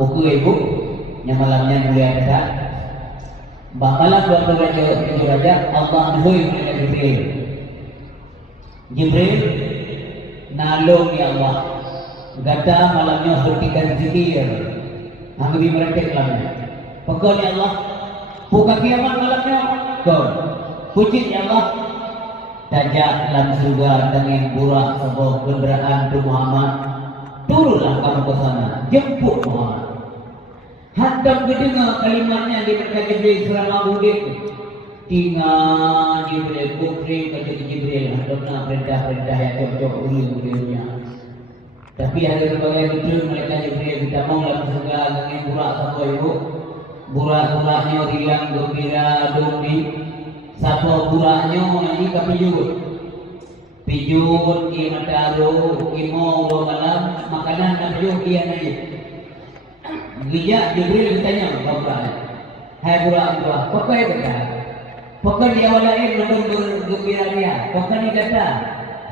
pukul ibu yang malamnya mulia dekat malam 27 Rajab Allah nuhui kepada Jibril nalung ya Allah gada malamnya hentikan zikir anggi mereka malamnya pekon ya Allah buka kiamat malamnya kau puji ya Allah tajak dalam surga dengan burak sebuah kendaraan tu Muhammad turunlah kamu ke sana jemput Muhammad hadap kedengar kalimatnya di mereka Jibril selama budik tinggal Jibril kukring ke Jibril hadapnya perintah-perintah yang cocok ulu-ulunya tapi ada berbagai betul mereka Jibril kita mau dalam surga dengan burak sebuah ibu burak-buraknya riang gembira dumi satu buraknya ini kapijut pijut ki mataru ki mau malam makanan kapijut kian aja Gijak Jibril bertanya buraknya hai burak pakai kata pakai dia walain mendung bergembira dia pakai ni kata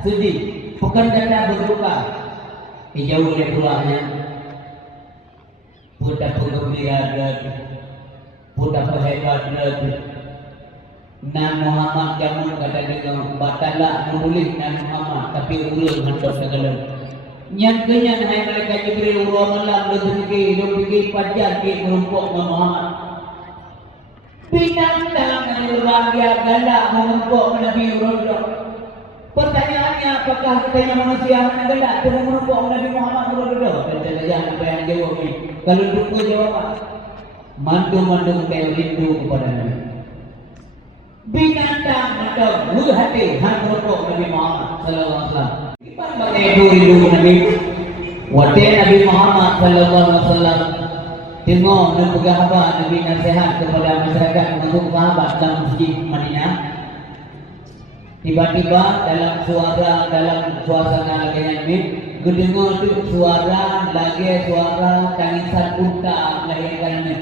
sedih pakai kata berduka dijauh oleh buraknya putar bergembira dia putar berhebat dia Nabi Muhammad jamun kata dengan batalah menulis Nabi Muhammad tapi ulul hantar segala yang kenyan hai mereka Jibril urah malam berfikir pajar ke merumpuk Nabi Muhammad binatang yang berbahagia galak merumpuk Nabi Urah pertanyaannya apakah katanya manusia yang galak dengan merumpuk Nabi Muhammad Urah kata jangan apa yang jawab ni kalau duka jawapan mandu-mandu kaya rindu kepada Nabi binatang atau buah hati hang rokok Nabi Muhammad sallallahu alaihi wasallam. Ipan bagai rindu Nabi. Wate Nabi Muhammad sallallahu alaihi wasallam tengok dan pegahabat Nabi nasihat kepada masyarakat untuk sahabat dalam masjid Madinah. Tiba-tiba dalam suasana lagi Nabi kedengar tu suara tangisan unta melahirkan Nabi.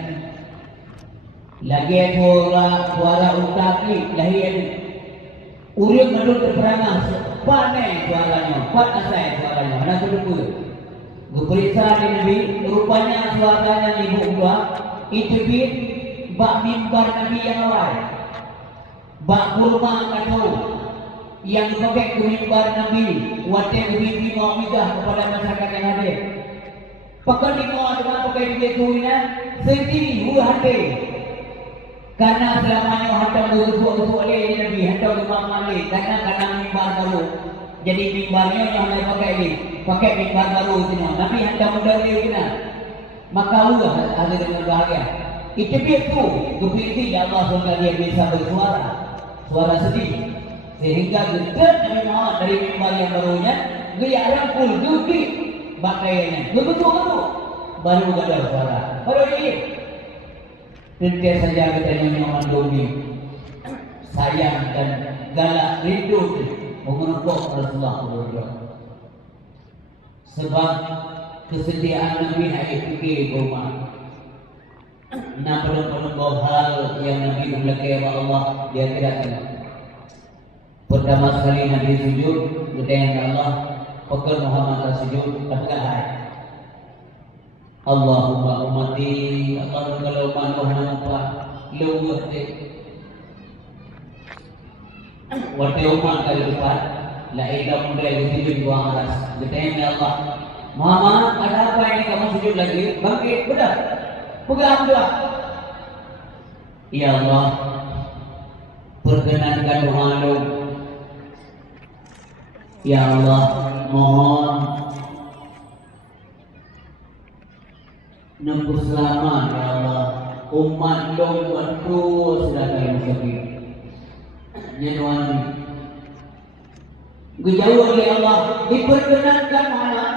Lagi suara unta ni lahir urip menurut terperangah panai suaranya pat asai suaranya mana kedua berperiksa di Nabi rupanya suaranya ibu dua itu bit bak mimbar Nabi yang awal bak kurma kanu yang dipakai ke mimbar Nabi wate beri mu'amizah kepada masyarakat yang hadir pakai ni mau dengan pakai dia tuina sendiri buah hati karena selamanya hantar berusuk-usuk oleh Nabi hantar Imam Malik karena mimbar baru jadi mimbarnya yang lain pakai mimbar baru semua Nabi hantar muda dia kena maka Allah ada dengan bahagia itu tu kepilih ya Allah semoga dia bisa suara sedih sehingga gedek Nabi Muhammad dari mimbar yang barunya dia rangkul gigi pakaiannya betul-betul baru ada suara baru ini Rintian saja kita nyonya mandumi sayang dan galak rindu mengerumpuk Rasulullah SAW sebab kesediaan Nabi hari fikir rumah nak perlu hal yang Nabi berlaku Allah dia tidak pertama sekali Nabi sujud bertanya Allah pekal Muhammad sujud tak hai Allahumma ummati Allah kalau manuh nampak lewat waktu umat kali depan la ila muda yang sujud dua atas bertanya Allah Muhammad ada apa ini kamu sujud lagi bangkit bedah pegang dua ya Allah perkenankan doa ya Allah mohon nembus selamat ya Allah umat lo betul sudah kaya musafir nyenuan gejauh oleh Allah diperkenankan malah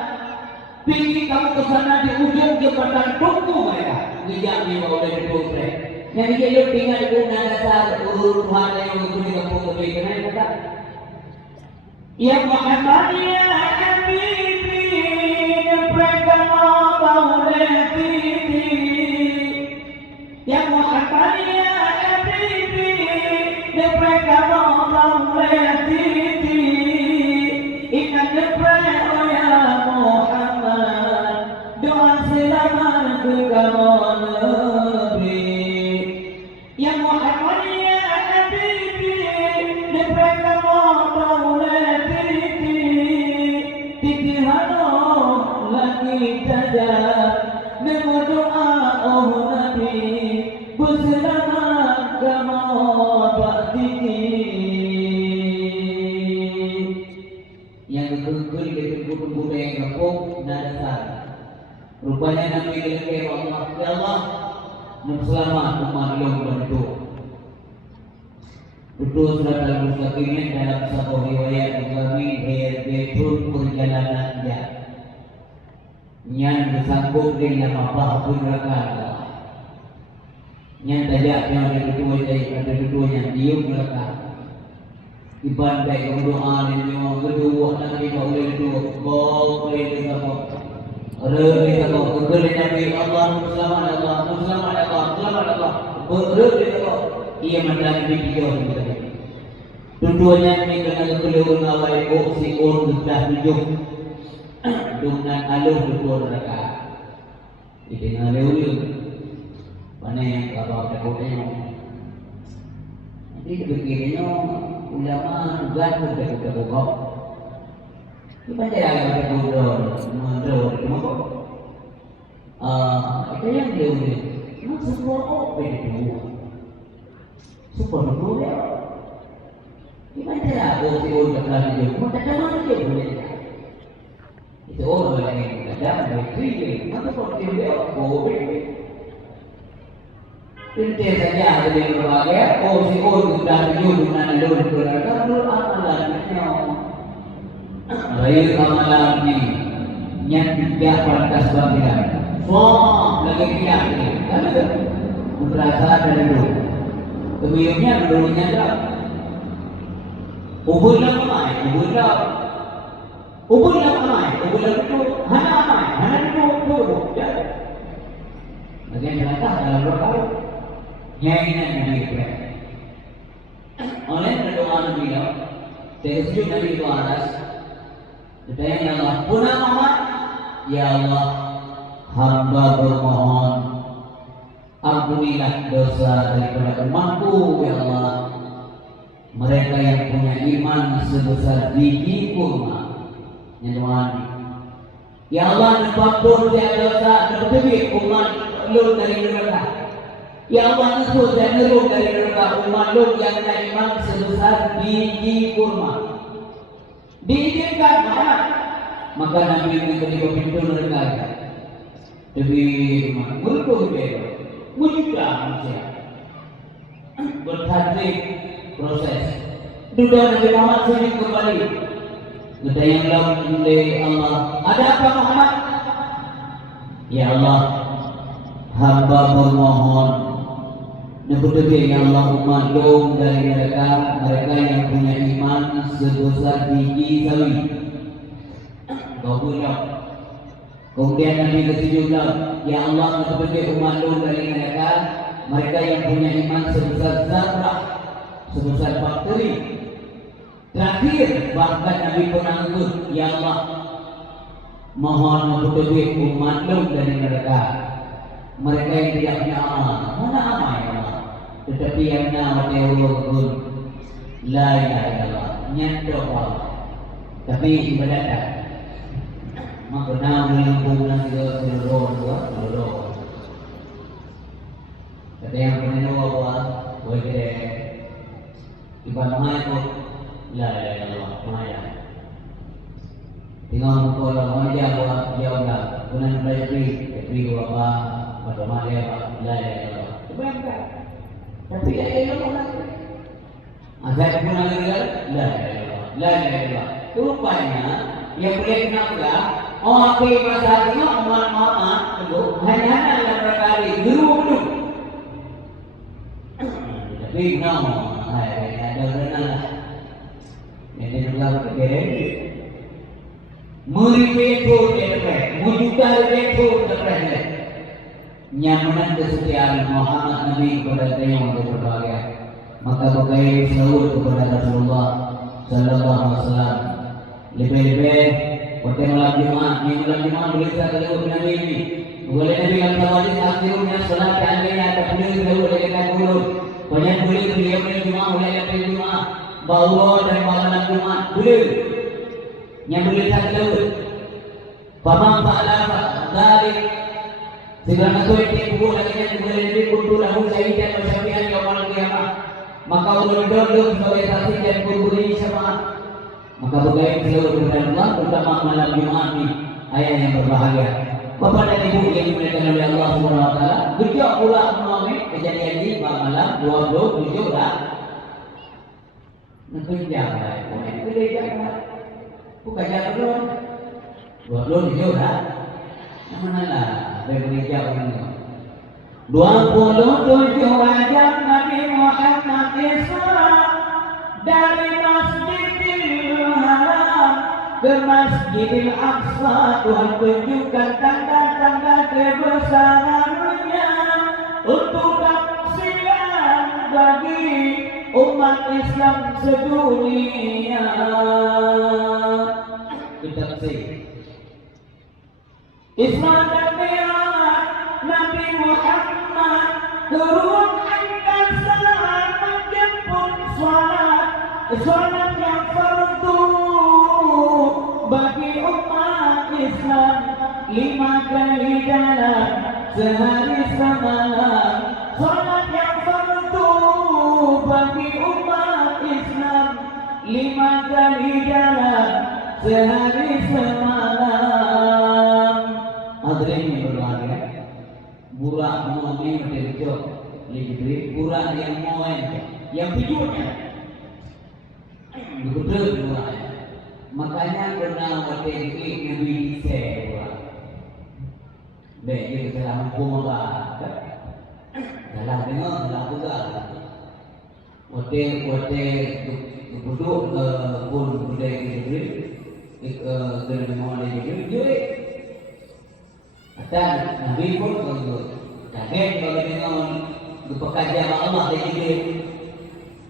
pilih kamu ke sana di ujung jembatan tunggu mereka gejauh ni bawa dari progres jadi dia tinggal di rumah dasar urut Tuhan yang untuk di kampung lebih kenal kata ya Muhammad ya Habibi mereka mau baulati ya Muhammad ya Habibi mereka mau baulati ingat mereka ya Muhammad doa selamat kamu Nabi Ya Muhammad ya Habibi Lepas kamu daulah titi hano lagi saja Nemu doa oh Nabi Bersama kamu baktiki Yang kekul ke budaya kampung nada sar. Rupanya Nabi ke Allah, ya Allah, selamat umat yang berdua. Betul surat Al-Mustaqim dalam satu riwayat kami betul perjalanannya. Yang bersambung dengan apa pun neraka. Yang tajak yang ada kedua yang diam neraka. Ibadai berdoa dengan kedua nanti boleh dua boleh disapa boleh disapa boleh Nabi Allah selamat Allah boleh disapa ia mendalam video kita tujuannya ini kena keluar ngawai si on sudah tujuh dengan alur kedua mereka itu ngalir mana yang kalau ada kodenya jadi begininya ulama gaduh dari kebukok. Kita jangan berbodoh, itu yang dia udah. Memang semua apa itu? Semua boleh. Kita jangan si orang berani dia. Mau tak mana dia boleh. Itu orang yang ada dari sini. Masa seperti dia boleh. Inti saja ada yang berbagai. Si orang sudah tujuh dengan alur berada. Alur amalannya. Baik amalannya. Yang tidak pantas bagian. Semua lagi tidak. Ada merasa dari dulu. Kemudiannya dulunya dah. Ubunlah amai. Ubunlah itu. Hana amai. Hana itu. Bagian jelantah dalam berkau. Nyanyian Nabi Ibrahim. Oleh berdoa Nabi Tersebut Nabi itu atas Bertanya Allah Punah Muhammad Ya Allah Hamba bermohon Ampunilah dosa daripada umatku Ya Allah Mereka yang punya iman sebesar biji kurma Yang Tuhan Ya Allah Nepapun dia dosa Bertebik umat lu dari mereka Ya Allah itu dan nerung dari neraka umat yang iman sebesar biji kurma. Diizinkan Muhammad. Maka Nabi memberi pintu neraka. Demi berdoa wujudlah manusia. Berhati proses. Sudah Nabi Muhammad sini kembali. Kita yang oleh Allah. Ada apa Muhammad? Ya Allah, hamba bermohon. Nebut-nebut ya Allah umatlum dari mereka yang punya iman sebesar biji sawi. Kau punya. Kemudian Nabi ke-17 ya Allah nebut-nebut umatlum dari mereka yang punya iman sebesar zarrah, sebesar bakteri. Terakhir bahkan Nabi pernah menyebut ya Allah mohon nebut-nebut umatlum dari mereka yang tidak punya amal. Mana amal ya Allah? Tetapi yang nama teologul la ilaha illallah nyandoa tapi ibadat maka nama melingkungkan seluruh kata yang punya bahwa boleh ibadah itu la ilaha illallah maya tinggal kalau mana dia udah bukan beli apa pada maya la ilaha illallah sebenarnya tapi ya Allah azab pun ada la ilaha rupanya yang boleh kenapa oke masalahnya umat itu hanya yang berkali dulu tapi nama ada benar ini adalah kebaikan muripetu terbaik mujudal petu terbaik nyamanan kesetiaan Muhammad Nabi kepada yang berbahagia maka berkait selalu kepada Rasulullah Sallallahu Alaihi Wasallam lebih-lebih waktu malam Jumat boleh saya lalu Nabi ini Boleh Nabi yang tawajud akhirnya salat alaihi tahlil boleh kita dulu. Banyak boleh beliau punya Jumat boleh kita Jumat. Bawa dan malam Jumat boleh. Yang boleh tahlil. Pamam fa'ala dzalik. Segala tu yang kubur lagi yang boleh Nabi kuntu lahu syahidan wa syafi'an yaumil qiyamah. Maka ulul dulu sebagai saksi dan kubur ini syafaat. Maka bagaimana seluruh Allah terutama malam Jumat ini ayat yang berbahagia. Bapak dan Ibu yang dimuliakan oleh Allah Subhanahu wa taala, tujuh pula mengalami kejadian ini malam 27 dah. Nak kerja lah, boleh kerja lah. Bukan kerja belum. 27 dah. Yang mana lah, bekerja orang 27 wajah Nabi Muhammad Isra dari Masjidil Haram ke Masjidil Aqsa. Tuhan tunjukkan tanda-tanda kebesarannya untuk taksiran bagi umat Islam sedunia. Kita sih Islam dan Mi'raj Nabi Muhammad turun angkasa menjemput salat yang fardu bagi umat Islam 5 kali dalam sehari semalam. Salat yang fardu bagi umat Islam 5 kali dalam sehari semalam. Hadirin yang berbahagia, burak mu'min berjok lebih burak yang mu'min yang tujuannya betul buraknya. Makanya pernah waktu ini Nabi Isa baik dia salah hukum apa salah dengar salah juga waktu duduk pun budaya Jibril kena memang ada Jibril dan Nabi pun kaget kalau dengar pekerjaan Allah dari Jibril.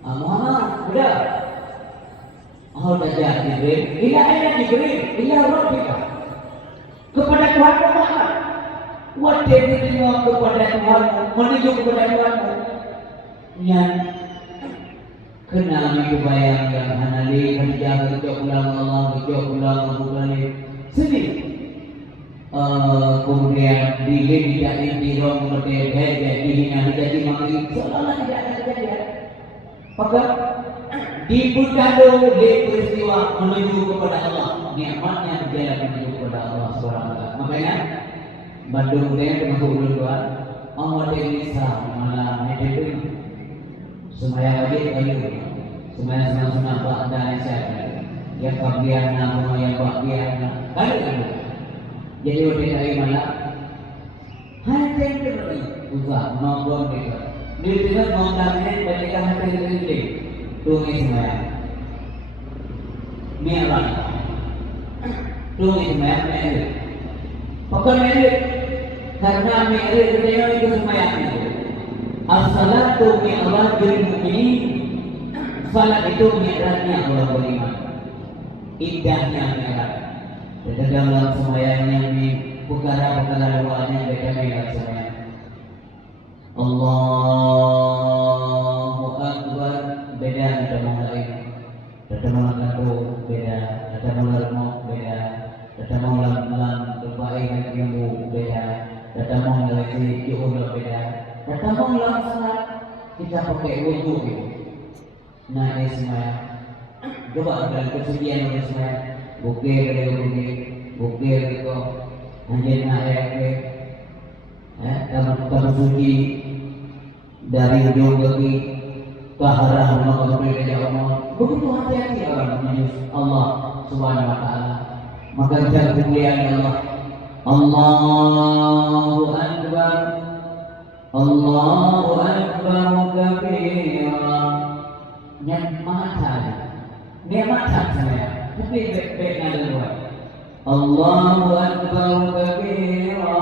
Muhammad sudah dah Jibril, ila ayat Jibril, ila Rabbika kepada Tuhan Muhammad. Wajib ditengok kepada Tuhan, menuju kepada Tuhan. Yang kena bayang yang hanali kerja ulang Allah, ulang bukan sedih. Kemudian tidak dirong berbeda dihina jadi maki seolah tidak ada kejadian. Maka dibukado di peristiwa menuju kepada Allah, nikmatnya berjalan menuju kepada Allah SWT. Makanya Bandung Udaya termasuk ulun Tuhan Allah Dewisa malam itu semaya wajib kayu semaya senang-senang Pak dan saya yang bagian nama yang bagian kayu. Jadi waktu hari malam hati terus usah nongkrong mereka. Dia tidak nongkrongnya baca hati terus tungi semaya. Mialan tungi semaya mialan. Pokok mialan karena mialan dia itu semaya. As-salatu mi'rajul mu'minin. Salat itu mi'rajnya orang beriman. Indahnya mi'raj. Dan dalam sembahyang yang di perkara-perkara luarnya mereka mengingat sembahyang. Allahu Akbar beda ada mulai, ada mulai itu beda, ada mulai beda, ada mulai berbaik dengan ilmu beda, ada mulai jauh beda, ada mulai salat kita pakai wudu itu. Nah ini sembahyang. Coba dalam kesucian oleh sembahyang. Bukir itu hanya ayat kamu suci dari ujung bagi keharah maka berbeda Allah. Begitu hati-hati orang menyus Allah Subhanahu Wa Taala. Maka kita kemuliaan Allah. Allahu Akbar, Allahu Akbar kabira. Nikmat saya. Tapi baik-baik ada dua. Allahu Akbar kabira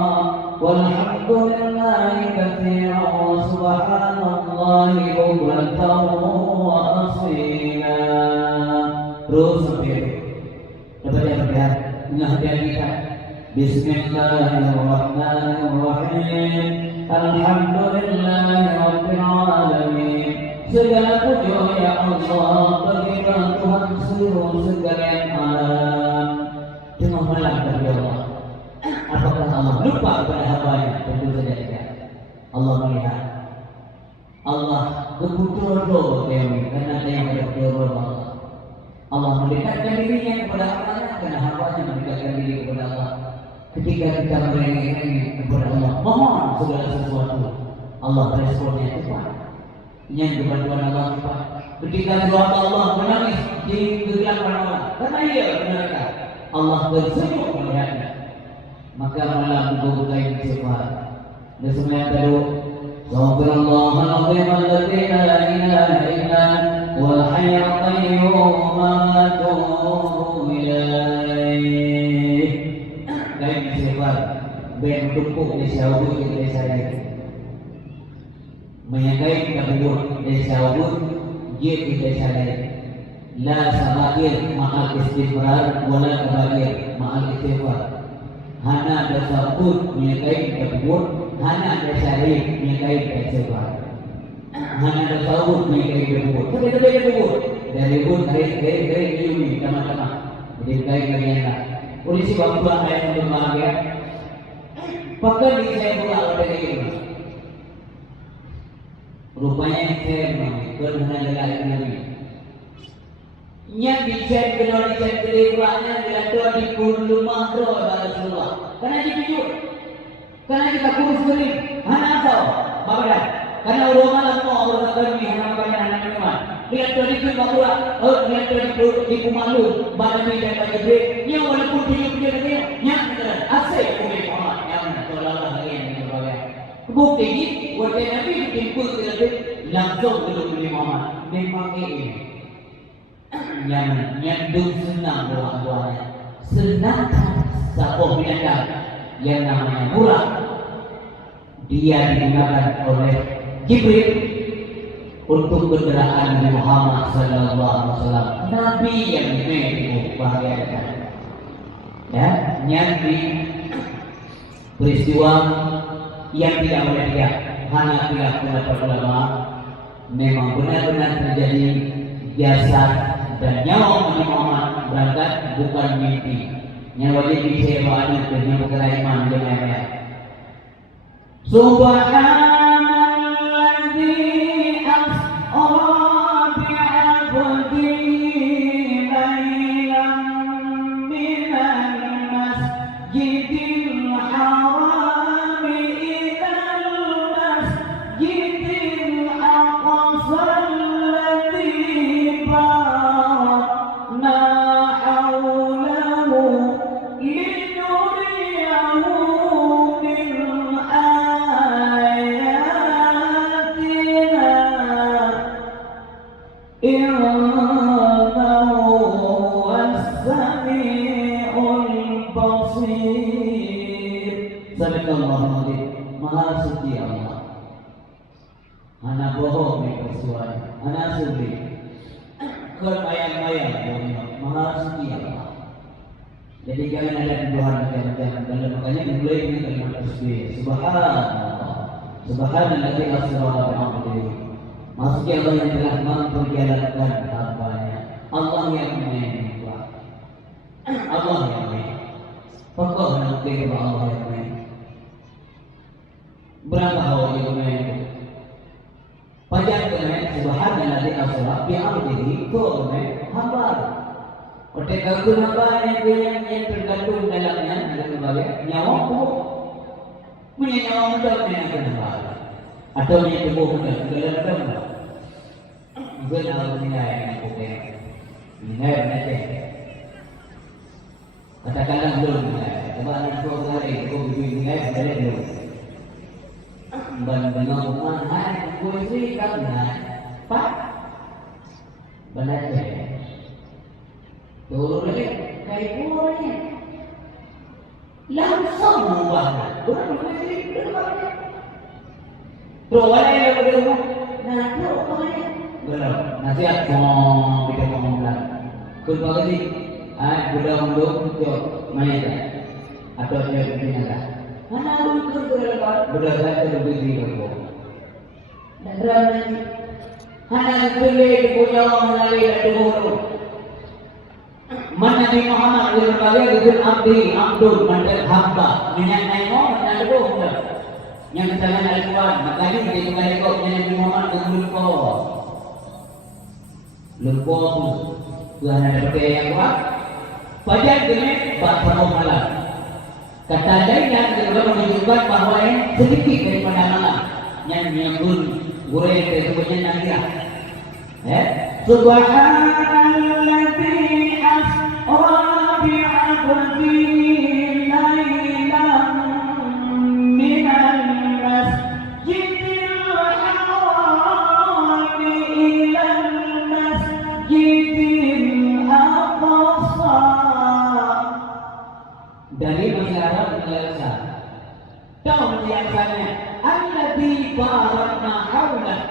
walhamdulillahi katsira wa subhanallahi bukratan wa asila. Terus sampai dapat yang berkah. Ingat kita Bismillahirrahmanirrahim. Alhamdulillahirabbil alamin. Segala puji ya Allah bagi Tuhan seluruh segala yang alam. Cuma malam bagi Allah. Apakah Allah lupa kepada hamba-Nya? Tentu saja tidak. Allah melihat. Allah berputus kami karena ada yang berputus Allah. Allah mendekatkan dirinya kepada hamba-Nya karena hamba-Nya mendekatkan diri kepada Allah. Ketika kita merengek-rengek kepada Allah, mohon segala sesuatu, Allah responnya cepat. Yang kebantuan Allah cepat. Ketika doa Allah menangis di kegelapan Allah, karena ia mereka Allah tersenyum melihatnya. Maka malam itu kita cepat. Dan semua yang tadi, Subhanallahal-azim alladzi la ilaha illa huwal hayyul qayyum wa atubu ilaih. Dan cepat bentukku di syahud di saya. Menyakai kabur di syahud dia di saya. La sabakir ma'al istighfar wala kabakir ma'al istighfar. Hana dasabut menyakai kabur, hana dasari menyakai istighfar. Hana dasabut menyakai kabur. Beda-beda kabur. Dari kabur dari ini sama-sama. Jadi kaya-kaya. Polisi waktu ayat yang berbahagia. Pakai di saya pula oleh ini. Rupanya saya berhubungan dengan Nabi. Yang dicek benar dicek kedewaannya dilakukan di bulu makro Rasulullah. Karena dijujur, karena kita kurus kering, hana asal, bapak. Karena orang malam mau orang kami hana banyak anak minuman. Lihat dari itu makro, lihat dari di kumalu, badan ini dan bagi dia. Yang walaupun dia punya dia, yang asal boleh amat, yang tolaklah lagi yang berbagai. Bukti ini, wajah Nabi dikimpul tidak langsung belum beli mama, memang ini. Yang nyandung senang doa-doanya, senang sapoh binatang yang namanya murah. Dia digunakan oleh Jibril untuk kendaraan Nabi Muhammad SAW, Nabi yang dibahagiakan. Ya, nyandi peristiwa yang tidak boleh dia. Hanafilah pendapat ulama memang benar-benar terjadi jasad dan nyawa Nabi Muhammad berangkat bukan mimpi. Yang wajib disebut dengan perkara iman dengan Subhanalladzi asra bi'abdihi laylan minal masjidil haram ilal masjidil aqsa alladzi barakna hawlahu linuriyahu min ayatina innahu was-sami'ul basir. Sadaqallahu alazim. Maha suci Allah. Ana bohong ni persuara. Ana suci. Kemayang-mayang Maha suci Allah. Jadi kalian ada tuduhan macam-macam. Dan makanya dimulai dengan kalimat tasbih. Subhanallah. Subhanalladzi asra bi'abdihi. Maksudnya Allah yang telah memperjalankan hamba-Nya. Allah yang menyembah. Allah yang menyembah. Pokok nanti kepada Allah yang menyembah. Berapa hawa yang menyembah? Pajak kena subhanalladzi asra bi'abdihi itu hamba. Oleh kerana hamba yang tergantung dalamnya dalam bagian nyawa tubuh. Punya nyawa mudah yang hamba. Atau punya tubuh mudah segala macam. Mungkin Allah menilai yang bukan menilai nanti. Katakanlah belum menilai. Coba anak tua hari itu menilai sekali belum. Benar rumah hari kuisi karena pak benar saya. Turun lagi kayak punya langsung mengubahnya. Bukan kuisi berubahnya. Terus yang berubah. Nah terus kemana? Benar. Nasihat ngomong kita ngomong lagi. Kun pagi budak mundur jauh mana? atau dia pindah. Mana itu berdasarkan lebih dulu. Dan ramai hanya pilih punya melalui dulu. Mana Nabi Muhammad berbagai dengan Abdul mandat hamba menyangkai mau menjadi bohong. Yang misalnya Al-Quran makanya dia juga ikut Nabi Muhammad lupa Tuhan ada percaya yang kuat. Fajar ini bahasa malam. Kata lain yang juga menunjukkan bahawa yang sedikit daripada malam yang menyambut gurih tersebutnya nanti. Subhanalladzi asra bi'abdihi laylan minal masjidil haram ilal masjidil aqsa. Dari masyarakat Malaysia tahu biasanya alladzi barakna haulah,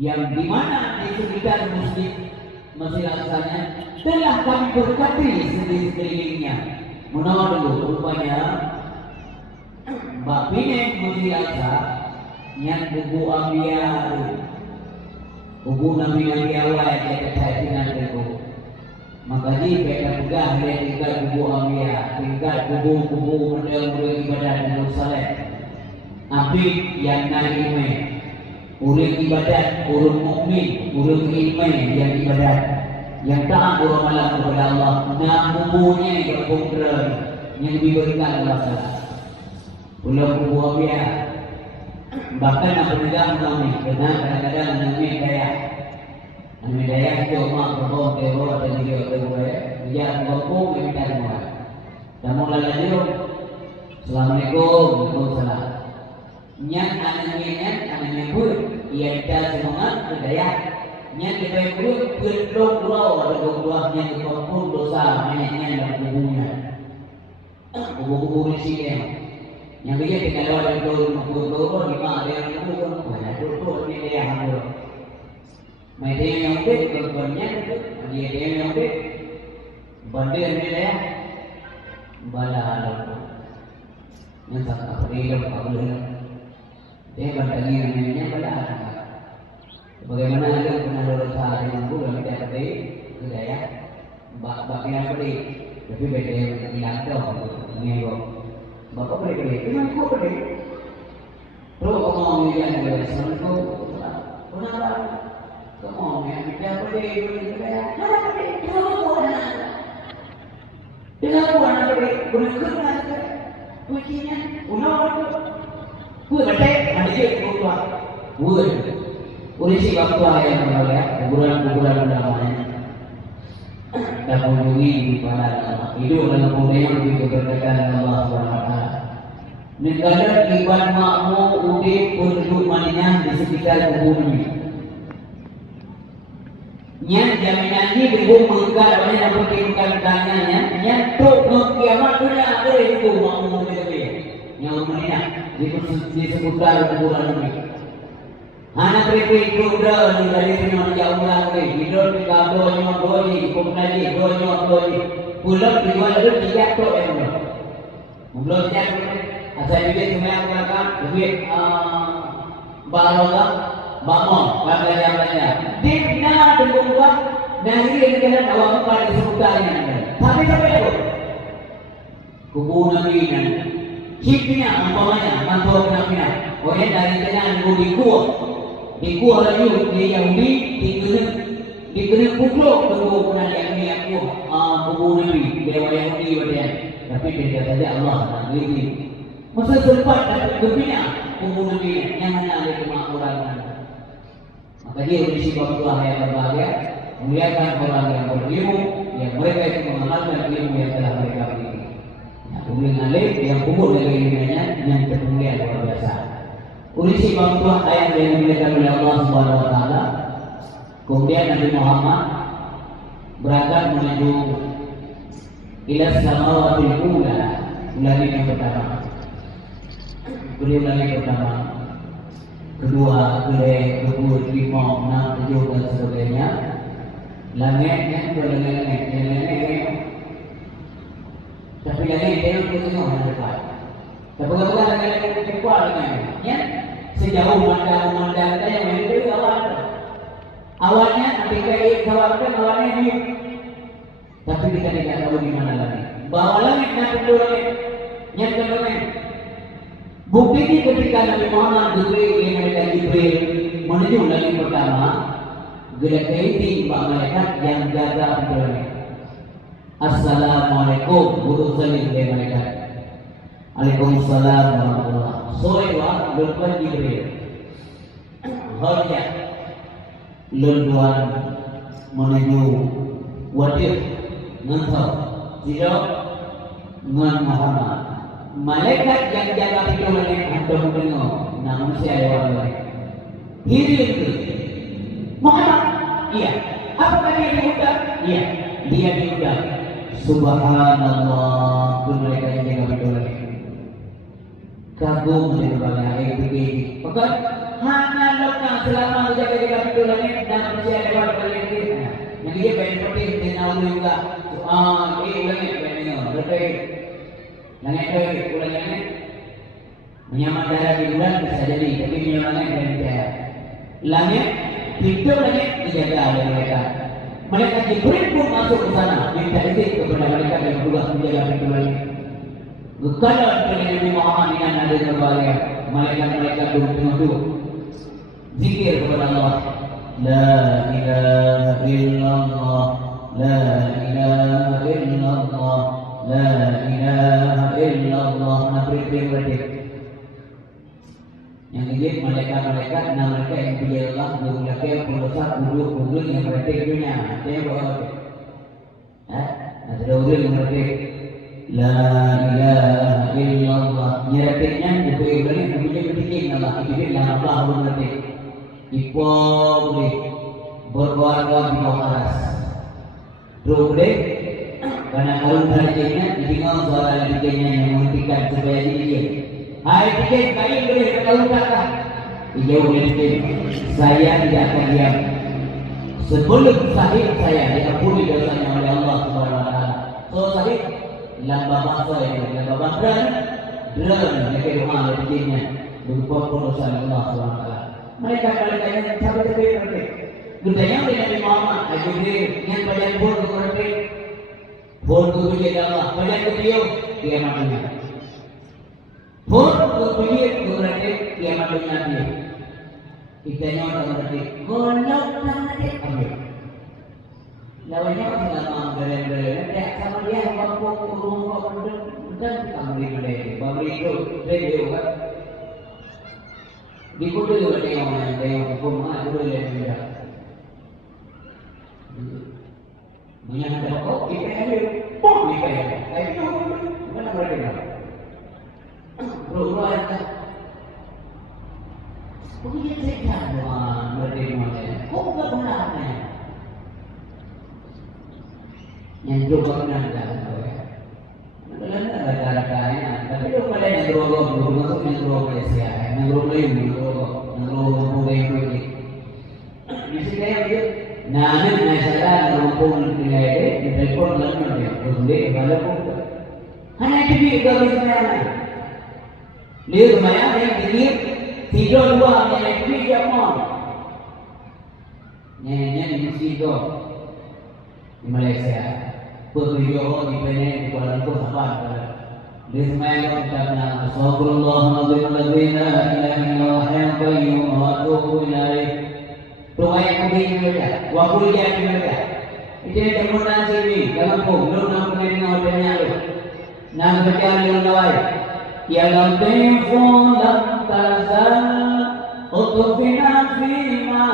yang di mana di sekitar Masjid Al-Aqsa telah kami berkati di sekelilingnya. Menawa dulu rupanya Mbak Bine Masjid Al-Aqsa yang buku ambiar buku Nabi awal yang kita dengan itu. Maka di mereka pegang dia tinggal buku ambiar, tinggal buku model-model ibadah di Yerusalem. Nabi yang naik urut ibadat, urut mukmin, urut iman yang ibadat, yang taat urut malam kepada Allah. Nah, bukunya berkumpul yang diberikan Allah Taala. Pulau buku abia, bahkan apa tidak mengalami, karena kadang-kadang mengalami daya itu mak berbau teror dan dia dia berbau meminta semua. Dan mulai lagi, Assalamualaikum, Waalaikumsalam. Yang anaknya pun ia dah semangat berdaya. Yang lebih pun berdoa ada doanya pun dosa banyak dalam kubunya. Kubu risiko yang dia tinggal ada doa di mana ada yang pun banyak doa ni dia hamil. Mereka yang pun banyak dia yang pun bandar ni dia bala yang tak apa dia apa dia bertanya namanya pada anak. Bagaimana ada pernah dosa dengan guru yang tidak ada budaya, bagi apa dia? Tapi beda yang tidak tahu ini kok. Bapak boleh beli, cuma kau beli. Terus kamu mau yang beli sentuh, kenapa? Kamu yang tidak beli budaya, mana beli? Dengan buat beli, boleh kerana kuncinya, Gue baca ada je keluar. Gue si bapak yang namanya kuburan namanya. Dan mengunjungi pada hidup dalam budaya yang diberkatkan Allah SWT. Negara iban makmur udip penduduk maninya di sekitar kubur ini. Yang jaminan ini berbung berkat banyak yang pertimbangkan tanyanya. Yang tuk kiamat dunia ada itu makmur lebih. Yang umumnya disebutkan kuburan ini. Anak berikut kuburan dari sini jauh lagi. Hidup di kabelnya doi, kemudian doi. Pulau dijual itu 3 tok yang belum siap. Asal juga semua yang mengatakan duit barolah bangun pada yang lainnya. Di mana berubah dari yang awam pada disebutkannya. Tapi itu kuburan ini. Hikmahnya umpamanya mantua penampilan orang dari jalan di gua lagi di Yahudi dikena pukul tunggu pernah yang kubu Nabi dewa Yahudi badan tapi beda saja Allah tak beri masa sempat dapat berbina kubu Nabi yang mana ada kemakmuran maka dia berisi waktu yang berbahagia memuliakan orang yang berilmu yang mereka itu mengamalkan ilmu yang telah mereka beri. Kemudian alif yang kubur dari ilmunya yang kemuliaan luar biasa. Urisi bangsa ayat yang dimuliakan oleh Allah Subhanahu Wa Taala. Kemudian Nabi Muhammad berangkat menuju ila samawatil ula, langit yang pertama. Beliau langit pertama, kedua, kedua, lima, enam, tujuh dan sebagainya. Langitnya dua langit. Tapi lagi dia untuk tengok yang depan. Tapi lagi kekuat dengan ya. Sejauh mandang saya yang itu awal. Awalnya ketika dikawarkan awalnya dia. Tapi kita tidak tahu di mana lagi. Bawa langit dan langit. Yang kedua, bukti ini ketika Nabi Muhammad Jibril menuju langit pertama, gelap-gelap malaikat yang jaga pintu langit. Assalamualaikum warahmatullahi wabarakatuh. Waalaikumsalam warahmatullahi wabarakatuh. Soewa lupa Jibril. Harja lunduan menuju Wadir ngentau tidak ngan Muhammad. Malaikat yang jaga pintu langit untuk mendengar namun saya lewat langit. Hidup Muhammad. Iya. Apakah dia diundang? Iya. Dia diundang. Subhanallah, itu mereka yang jaga pintu langit. Kagum dengan banyak itu begini. Maka hanya lokal selama menjaga pintu langit dan manusia lewat langit ini. Yang dia pengen seperti tenau juga. Langit pengen betul. Langit itu langit menyamar darah di bulan bisa jadi, tapi menyamar langit dan tidak. Langit pintu langit dijaga oleh mereka. Mereka Jibril pun masuk ke sana, minta izin kepada mereka yang bertugas menjaga pintu langit. Kalau Nabi Muhammad dengan ada berbagai malaikat-malaikat duduk zikir kepada Allah. La ilaha illallah, la ilaha illallah, la ilaha illallah. Nabi berkata, yang ini malaikat-malaikat, mereka yang punya Allah, mereka yang pendosa, kudus yang berarti dunia. Artinya bahwa ada udul yang berarti la ilaha illallah. Nyeratiknya itu ibadah yang punya ketikin Allah. Itu dia Allah berarti. Ipo boleh berkeluarga di bawah aras. Boleh karena kalau berartinya didengar suara bikinnya yang menghentikan supaya dia. Hai bikin baik boleh kalau kata. Dijauh dari bikin. Saya tidak akan diam. Sebelum sahih saya diampuni dosanya oleh Allah Subhanahu Wa Taala. So sahih lamba bangsa ini, lamba bangsa dran mereka doa dari bikinnya berupa dosa Allah Subhanahu Wa Taala. Mereka yang sampai seperti budaya Nabi Muhammad Jibril yang badan pun berarti pun berjaya Allah badan beliau kiamat dunia pun berjaya berarti kiamat dunia dia kita nyawa berarti golok nanti ambil lawannya selama beren-beren dia sama dia mampu rumah dan kami beli itu dia kan di kudu juga tengok yang hukum kudu yang tidak banyak ada kita ada pun kita ada itu mana mereka berubah ya punya sekian mereka mana kok enggak benarnya yang juga benar ada tapi itu pada yang berogong masuk yang berogong ya yang berogong yang berogong ini di sini dia nah ini masalah berogong ini di telepon lalu dia boleh walaupun hanya itu juga sebenarnya dia lumayan yang tinggi tidur dua yang itu dia mau nyanyi di situ di Malaysia Pertujuan di Penang di Kuala Lumpur apa? Bismillah ucapnya Astagfirullahaladzim la ilaha illallah yang qayyum wa atubu ilaih. Doa yang begini mereka, waktu dia mereka. Itu yang kemudian sini, Kampung, belum nampak dengan orangnya lu. Nam berjalan dengan baik. Ya Latifu lam tazal, utufina fi ma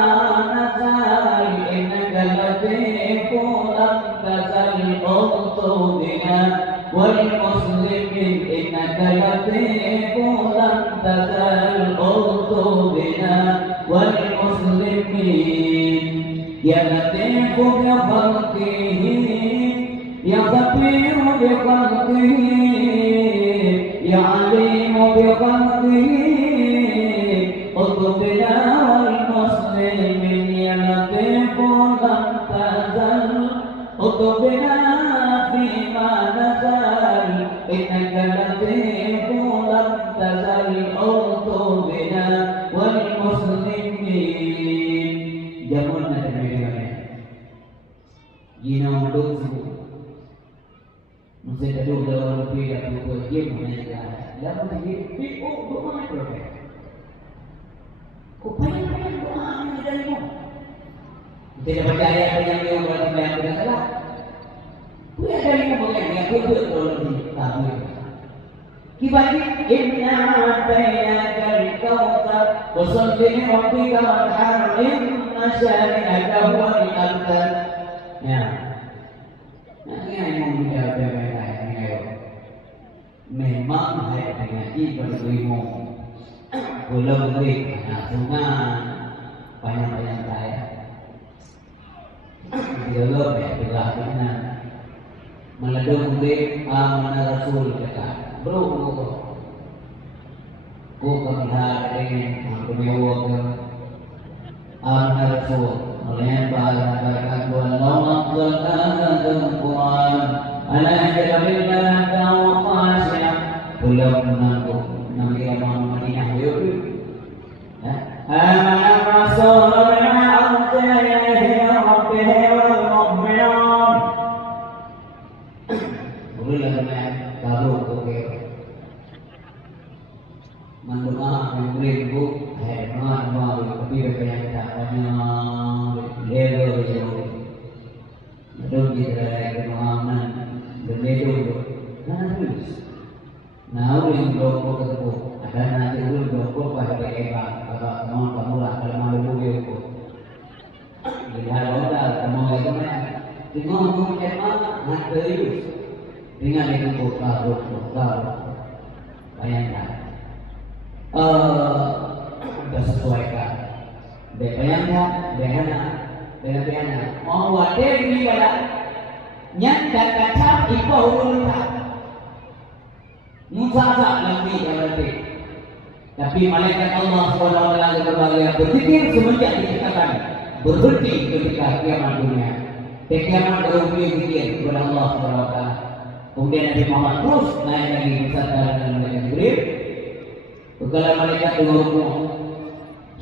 nazal, innaka Latifu lam tazal. بنا والمسلمين إنك لطيف لم تزل قلت بنا والمسلمين يا لطيف بخلقه يا خبير بخلقه يا عليم بخلقه قلت بنا والمسلمين يا لطيف لم تزل قلت بنا فيما نزل الأرض بنا والمسلمين جمعنا تبعي جينا ودوك Mesti duduk dalam lebih dari 2 jam mengajar. Dalam lebih, doa itu. Kau payah doa ini darimu. Tidak percaya dengan yang berarti banyak tidak salah. Kau ada darimu bukan yang duduk dalam lebih tahu. Kibali inna atainaka al-kautsar wasalli li rabbika wanhar inna syani'aka huwal abtar. Ya. Nah, ini yang menjawab memang saya ngaji pada ilmu belum beri sungan banyak saya belum ya bilahnya meledung beri amanah rasul kata bro ko kamihar ini menyewa amanah rasul oleh bahasa Allah dan Quran ala jalabillah belum menanggung Nabi Madinah yuk. Amanah Rasul ma'arja ya Rabbih wal mu'minun. Boleh lah taruh ke mendoa memberi bu hemat mau tapi yang taknya level jauh. Belum kita kemahaman berbeda. Nah, yang berapa ketemu ada nanti dulu berapa pada Eva kalau kamu lah kalau mau dulu itu lihat orang kamu itu mana tengok kamu Eva nak terus dengan itu buka bayangkan bersesuaikan bayangkan bayangkan mau wadah ini pada nyata kata ibu urut Musa Nabi berarti. Tapi malaikat Allah SWT berbahagia berpikir semenjak diciptakan berhenti ketika kiamat dunia. Kiamat berhenti berpikir kepada Allah SWT. Kemudian Nabi Muhammad terus naik lagi bersama dengan malaikat Jibril. Berkala malaikat berhubung.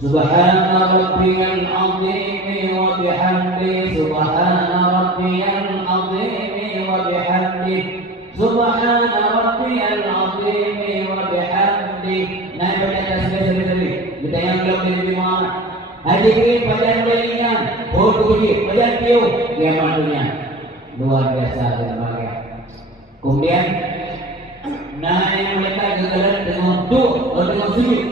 Subhana rabbiyal azim wa bihamdi subhana rabbiyal azim wa bihamdi subhana rabbiyal azim wa bihamdi. Naik pada atas sekali-sekali. Kita yang belum Nabi Muhammad. Hadirin bacaan belian, puji, bacaan piu, kiamat dunia. Luar biasa dan bahagia. Kemudian naik mereka kegagalan dengan doa dengan sujud.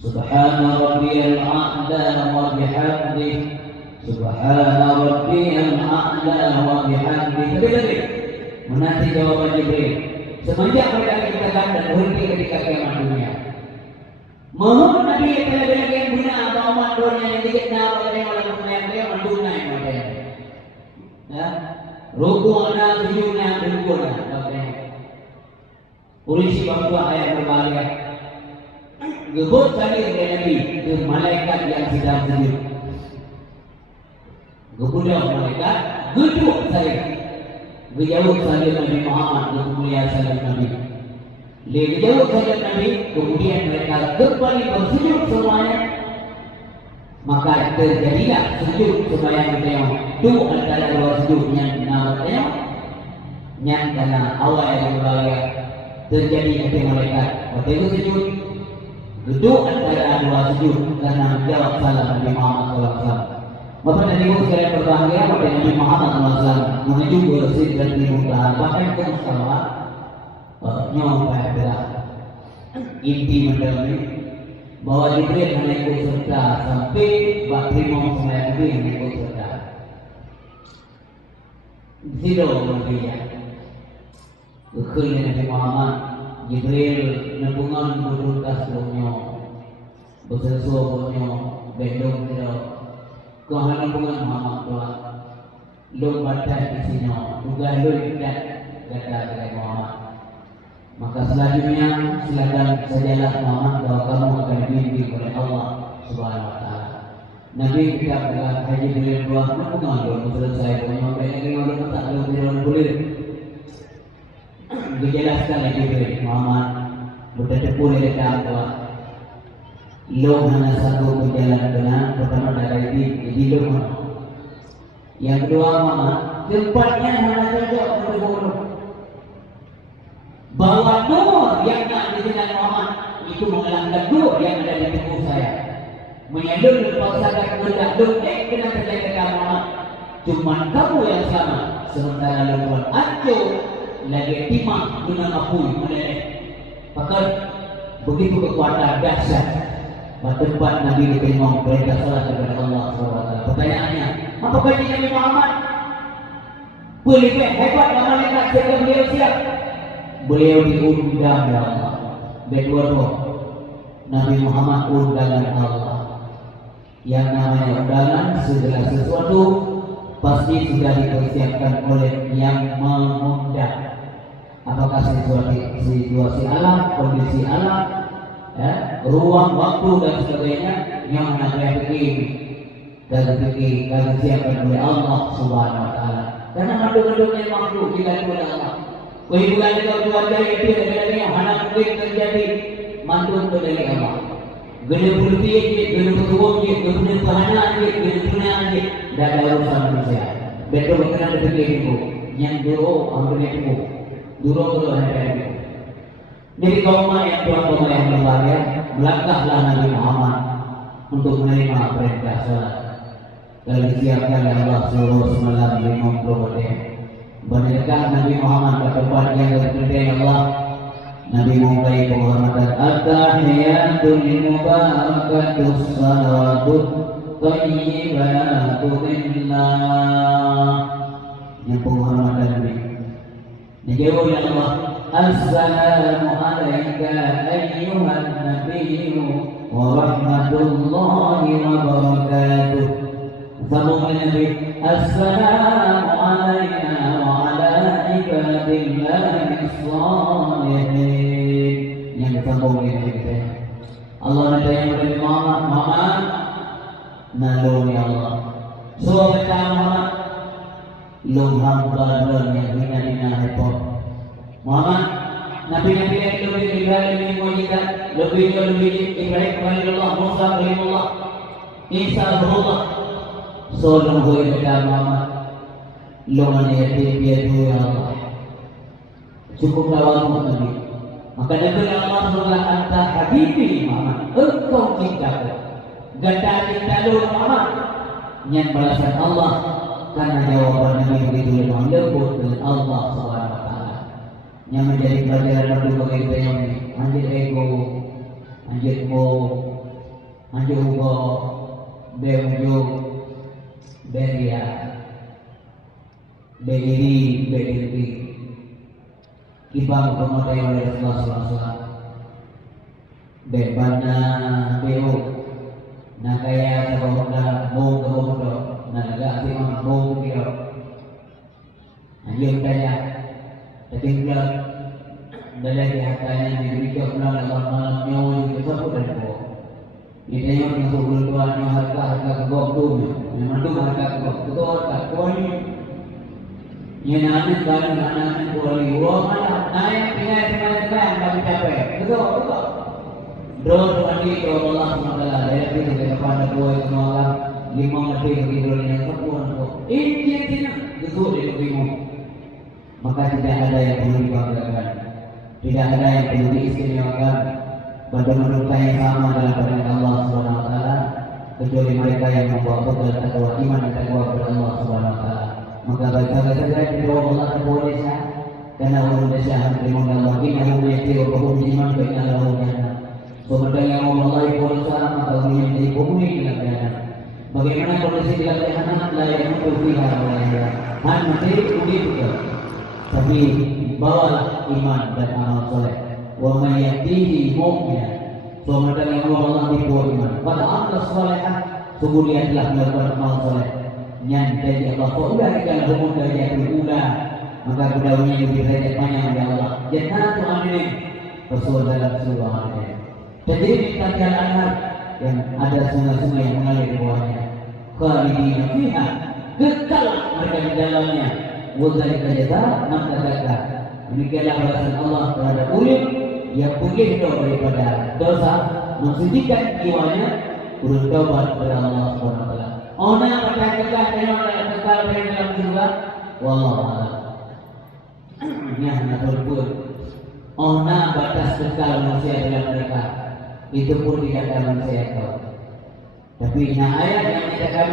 Subhana rabbiyal a'la wa bihamdi subhana rabbiyal a'la wa bihamdi. Sekali-sekali menanti jawaban Jibril. Semenjak mereka diciptakan dan berhenti ketika kiamat dunia. Mohon Nabi telah berikan guna atau mandornya yang dikit nama oleh orang yang mandornya yang ada. Ya, rukuna sujudnya berguna. Polisi bangsa ayat berbahagia. Gebut tadi oleh Nabi ke malaikat yang sedang sujud. Gebutlah malaikat, geduk saya. Berjauh sahaja Nabi Muhammad dan mulia sahaja Nabi. Berjauh sahaja Nabi, kemudian mereka kembali bersujud semuanya. Maka terjadilah sujud sembahyang bertengok. Itu antara dua sujud yang nama bertengok. Yang dalam awal yang berbahagia terjadi ketika mereka bertengok sujud. Duduk antara dua sujud karena menjawab salam Nabi Muhammad SAW. Bapak dan Ibu sekalian berbahagia pada Nabi Muhammad SAW menuju ke Sidratul Muntaha. Bahkan ke Mustafa nyampai belah inti mendalami bahwa Jibril hanya ikut serta sampai Bakrimah semua Nabi hanya ikut serta. Zero Nabi-nya kekhidmatan Nabi Muhammad Jibril nabungan beruntas dunia bersesuai dunia bendong tidak Kuala bunga Muhammad tua, lu baca di sini, juga lu tidak kata Muhammad. Maka selanjutnya silakan sajalah Muhammad bahwa kamu akan dibimbing oleh Allah Subhanahu Wa Taala. Nabi kita berkata haji beliau dua, kenapa belum selesai? Sampai lagi orang tak belum boleh. Dijelaskan lagi Muhammad, Bertepuk di dekat tua. Lo hanya satu berjalan benar. Pertama dari di lo. Yang kedua mama, tempatnya mana cocok untuk burung. Bawa nur yang nak di sini Muhammad itu mengelangkan nur yang ada di tubuh saya. Menyalur dipaksakan kehendak nur kena terjaga kamu Muhammad. Cuma kamu yang sama. Sementara luar acuh lagi timah guna apui meneleh. Bahkan begitu kekuatan dahsyat. Tempat Nabi diterima perintah salat kepada Allah SWT. Pertanyaannya, apakah ini Nabi Muhammad? Boleh hebat malaikat jaga beliau siap. Beliau diundang oleh Allah. Kedua Nabi Muhammad undangan Allah. Yang namanya undangan segala sesuatu pasti sudah dipersiapkan oleh yang mengundang. Apakah situasi alam, kondisi alam, ya, ruang, waktu dan sebagainya yang akan kalau siapkan oleh Allah Subhanahu Wa Taala. Karena makhluk-makhluknya makhluk kita oleh Allah. Kehidupan kita keluarga itu dari yang mana mungkin terjadi makhluk dari Allah. Guna putih, guna petuang, guna pahanan, guna tunang, dah ada urusan manusia. Betul berkenaan dengan itu. Yang dulu ambil itu, dulu ada itu. Jadi kaum yang tuan-tuan yang berbahagia, melangkahlah Nabi Muhammad untuk menerima perintah salat. Kalau disiapkan oleh Allah suruh semalam 50 menit. Benarkah Nabi Muhammad ke tempat yang berperintah Allah? Nabi memulai penghormatan at-tahiyatul mubarakatus salawatut thayyibatu lillah. Yang penghormatan Nabi. Dijawab oleh Allah, assalamu alayka ayyuhan nabiyyu wa rahmatullahi wa barakatuh. Sambung Nabi, assalamu alayna wa ala ibadillahi shalihin. Yang disambung oleh Nabi. Allah nadanya kepada Muhammad, naluni Allah. Surah Muhammad, lumham balon yang bina repot. Muhammad, Nabi-Nabi yang lebih Ibrahim ini mujizat, lebih Ibrahim Khalilullah, Musa Kalimullah, Isa Rasulullah. Solong gue kepada Muhammad, luman yaitu dia ya Allah. Cukup lawan Nabi. Maka Nabi Allah surah anta habibi Muhammad, engkau cintaku. Ganda cinta lu Muhammad. Yang balasan Allah karena jawaban Nabi begitu memang lembut dengan Allah Subhanahu Wa Taala. Yang menjadi pelajaran Nabi bagi kita yang ini. Anjir ego, anjir mo, anjir ugo, beunjuk, beria, beiri, kibang pemotai oleh Rasulullah SAW. Bebana beo, na kaya sa pamunda mo kamundo, na nag-aati ang mo kiro. Ayun kaya, katingklat, dalagi hatanya diberikan na malam nyo yung kasapunan ko. Kita yung nasuguluan yung harga kagok doon. Memang doon harga kagok. Ito harga kuwali. Yan namin dahil namin kuwali. Uwag mana. Nayang pinay sa mga tayo. Kami capek. Ito. Doon dito Allah SWT. Dahil dito sa kapanda buhay sa mga limang nabi. Kagidro niya sa puwan ko. Indian din. Ito din mo. Maka tidak ada yang perlu dibanggakan. Tidak ada yang perlu diistimewakan. Bagaimana yang sama dalam perintah Allah Subhanahu Wa Taala kecuali mereka yang membawa bekal takwa iman dan takwa kepada Allah Subhanahu Wa Taala. Maka baca segera berdoa Allah kepada saya karena Allah Maha menerima Allah ini yang menjadi hukum iman bagi Allah. Sementara yang Allah itu sama maka dia menjadi penghuni dalam jahanam. Bagaimana kondisi dalam jahanam layak untuk diharapan. Nanti uji juga. Tapi bawalah iman dan amal soleh. Wa may yatihi mu'mina. Sementara yang Allah dibuatkan pada amal solehah, sungguh dia telah melakukan amal soleh. Nyantai Allah sudah ikan hukum dari yang ulah, maka kedaunnya lebih banyak dari Allah. Jangan amin. Rasul dalam surah Al-An'am. Jadi kita jalan yang ada sungai-sungai yang mengalir di bawahnya. Khalidina fiha, kekal mereka di dalamnya. Wa dzalika jazaa'u man taqwa. Demikianlah balasan Allah terhadap murid ia pergi daripada dosa, mensucikan jiwanya, bertobat kepada Allah Subhanahu wa taala. Ona percaya kekal dalam surga, wallahu a'lam. Ini hanya terpur. Ona batas kekal manusia dalam mereka, itu pun tidak ada manusia tahu. Tapi ini ayat yang menyatakan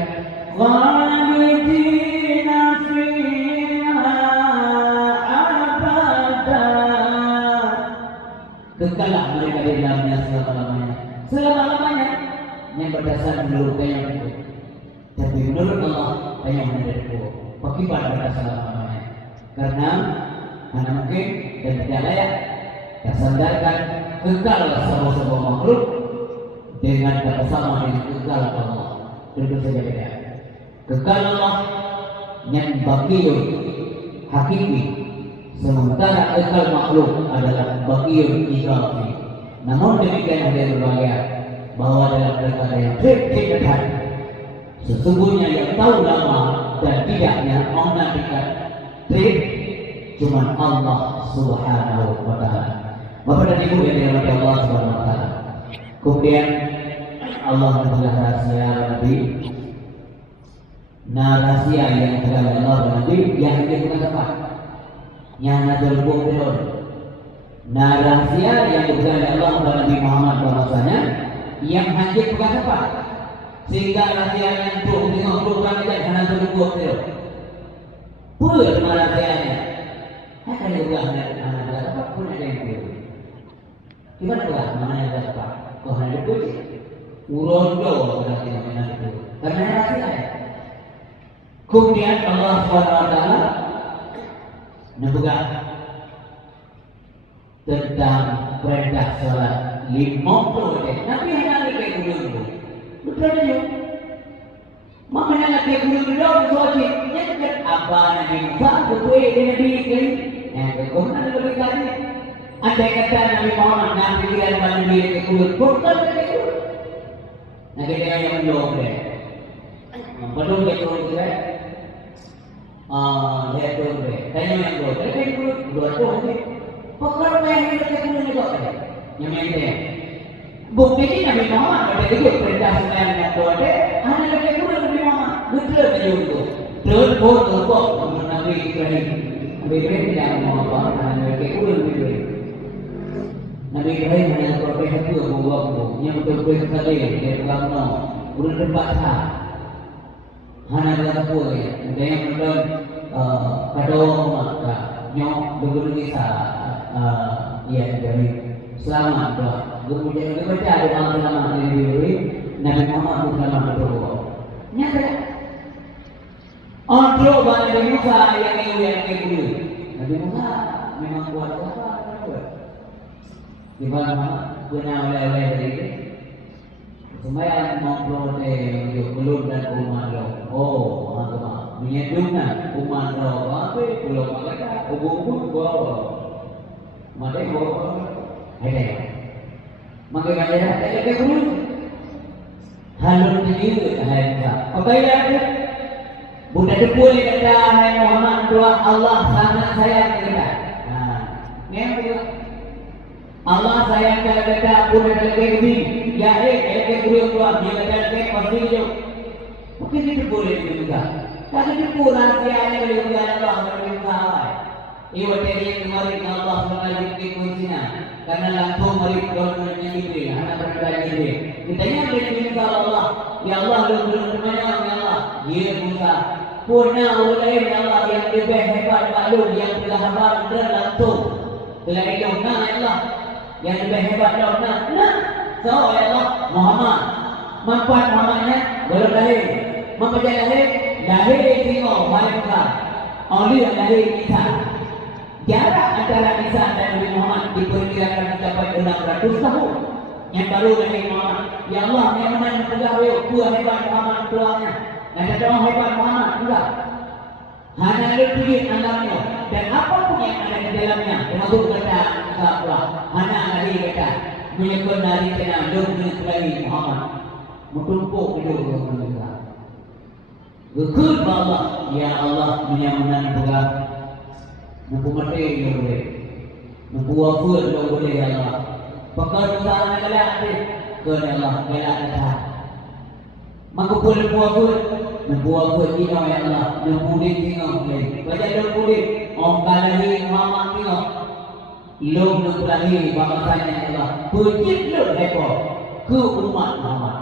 khalidina fiha abada, kekallah mereka di dalamnya selama-lamanya. Selama-lamanya yang berdasar menurut yang itu. Tapi menurut Allah hanya menurut itu. Bagaimana berdasar selama-lamanya? Karena mana mungkin dan tidak layak tersandarkan kekal semua makhluk dengan kata sama dengan kekal Allah. Tentu saja beda. Kekal Allah yang baqiyun hakiki, sementara kekal makhluk adalah baqiyun idafi. Namun demikian ada berbagai bahwa dalam perkara yang terdekat sesungguhnya yang tahu lama dan tidaknya Allah dekat cuma Allah Subhanahu wa taala. Bapak dan Ibu yang dirahmati Allah Subhanahu wa taala. Kemudian Allah membelah rahasia Nabi. Nah, rahasia yang terdapat Allah dan Nabi yang bukan apa? Yang nazar buktiun. Nah, rahasia yang diberikan Allah dan Nabi Muhammad bahwasanya yang hanya bukan apa? Sehingga rahasia yang tengok kan tidak hanya nazar buktiun. Pula rahasianya. Akan juga anak dapat pun ada yang perlu. Gimana pula mana yang dapat? Kau hanya perlu urondo berarti namanya itu. Karena rahasia. Kemudian Allah SWT membuka tentang perintah salat 50 detik. Nabi hanya kayak dulu. Betul aja. Makanya lagi dulu wajib. Yang kan apa Nabi Musa betul dengan diri. Yang kedua lebih kali. Andai kata Nabi Muhammad Nabi dan Nabi ke kulit bukan begitu. Nabi dia yang belum deh. Belum dia belum deh. Dia belum deh. Tanya yang belum. Tapi kulit dua tu ni. Pokok yang kita kulit ni kok. Yang mana dia? Bukti ni Nabi Muhammad pada itu perintah sembahyang yang kuat deh. Hanya lagi kulit Nabi Muhammad. Betul betul itu. Terus pokok Nabi Ibrahim. Nabi Ibrahim tidak mau apa. Hanya lagi kulit Nabi. Nabi Ibrahim hanya berpikir itu bahwa yang betul-betul sekali dia berlaku urut terbaca hanya berlaku ada yang betul kadang maka nyok begitu bisa ia dari selamat doa kemudian kita baca ada nama Nabi Ibrahim Nabi Muhammad bersama berdoa nyata orang Nabi Musa yang kedua Nabi Musa memang kuat apa di mana guna oleh dari itu sembahyang memperoleh belum dan umat lo agama menyedungkan umat lo apa belum mereka hubung bawa mereka bawa ada maka mereka ada guru halun sendiri ada apa yang Buddha depul kata hai Muhammad doa Allah sangat sayang kita memang Allah sayang kalau kita pun ada lebih ya kalau guru tua dia kata ke pasti jo mungkin itu boleh juga tapi itu pura dia ada kalau Allah kalau Allah iwa tadi kemarin Allah SWT kunci karena langsung mari kalau ini anak berkata ini kitanya berminta Allah ya Allah belum semuanya ya Allah dia Musa purna oleh Allah yang lebih hebat maklum yang telah habar langsung telah diumumkan Allah yang lebih hebat Allah. So ya Allah Muhammad manfaat Muhammadnya belum lahir mempelajari lahir tengok mereka oleh lahir Isa jarak antara Isa dan Nabi Muhammad diperkirakan mencapai 600 tahun yang baru lahir Muhammad ya Allah yang mana mempelajari dua hebat Muhammad tuanya dan ada hebat Muhammad juga hanya lebih alamnya dan apapun yang ada di dalamnya termasuk kata Allah hanya hari kata menyebut dari kena dunia selain Muhammad menumpuk hidup mereka Gekut Allah ya Allah menyamunan juga mati yang boleh Membuat pun lo boleh ya Allah. Pakar usaha galak ni, ke Allah galak dah. Maka pun membuat pun kita ya Allah, membuat tengok boleh. Baca membuat, orang kalahi mama tengok. Lo memulahi bahasanya Allah. Pejit lo ekor ke umat Muhammad.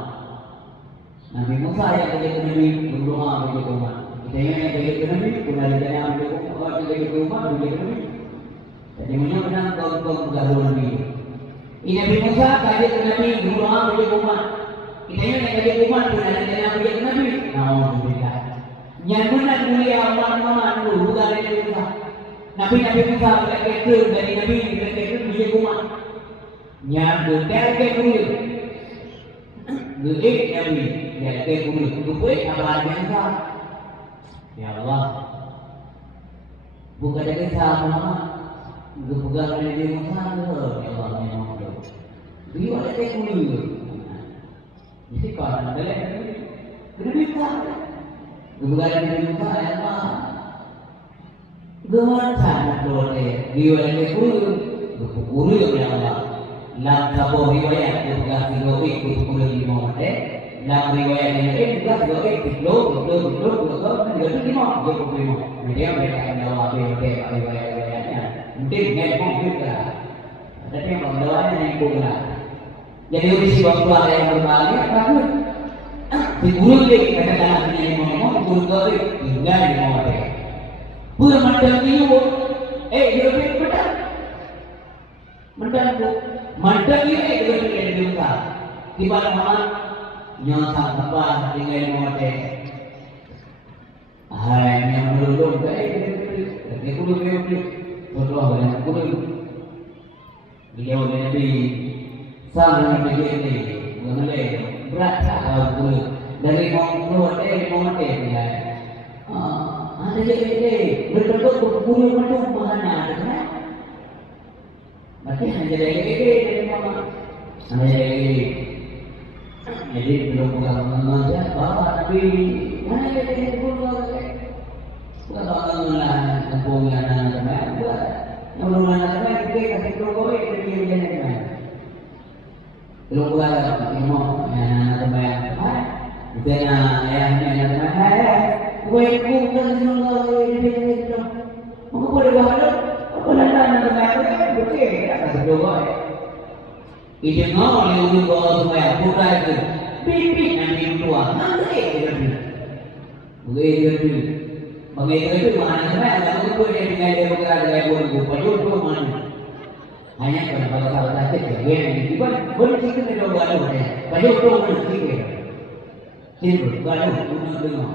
Nabi Musa yang kerja ke Nabi berdoa kerja ke umat. Kita yang kerja ke Nabi, pun ada yang kerja ke umat, kerja ke Nabi. Jadi menang kau bergaul Nabi. Ini Nabi Musa kerja ke Nabi berdoa kerja ke umat. Kita yang kerja ke umat, pun ada yang kerja ke Nabi. Alhamdulillah. Yang menang mulia Allah Muhammad dulu bukan Nabi Musa. Nabi Musa berkata dari Nabi berkata kerja ke umat. Yang berkata kerja Gede Nabi, ya ke kulit, kulit apa biasa? Ya Allah, bukan dari sama, bukan dari Musa, ya Allah memang tu. Dia ada ke kulit, jadi kalau ada lagi, kena bisa. Bukan dari Musa, ya Allah. Dengan sangat boleh, dia ada ke kulit, ya Allah. Dalam sebuah riwayat juga riwayat itu lima dalam riwayat yang lain juga riwayat itu jadi lima dia mereka menjawab riwayatnya mungkin memang juga tapi yang menjawabnya yang pula jadi urisi waktu ada yang berbalik bagus digulung lagi kata-kata ini ngomong digulung lagi tinggal di bawah pun macam itu dia lebih benar mendapat Mantap ini dengan yang dibuka. Di mana nyata apa dengan motor. Yang belum ini kudu betul yang kudu. Beliau Nabi sama begini, mengenai berat kalau kudu dari motor ya. Ada jadi betul kudu mana ada. Berarti hanya dari mama. Hanya dari. Jadi belum pulang saja bawa tapi mana dari pulang saja. Bukan bangunan kampungnya anak-anak. Yang belum anak-anak kita kasih keluar itu dia jangan. Belum pulang ilmu anak-anak. Bukan ayahnya anak-anak. Gue bukan semua itu. Mau boleh bawa anak-anak betul tak berdoa. Ini ngau yang berdoa supaya buka itu pipi nanti tua nanti itu. Begitu. Begitu mana saya ada ukur yang tinggal di buka ada buku pajak mana. Hanya kalau kalau sakit ya ini bukan boleh kita berdoa dulu ya. Pajak itu mana sih? Sibuk kalau dengar.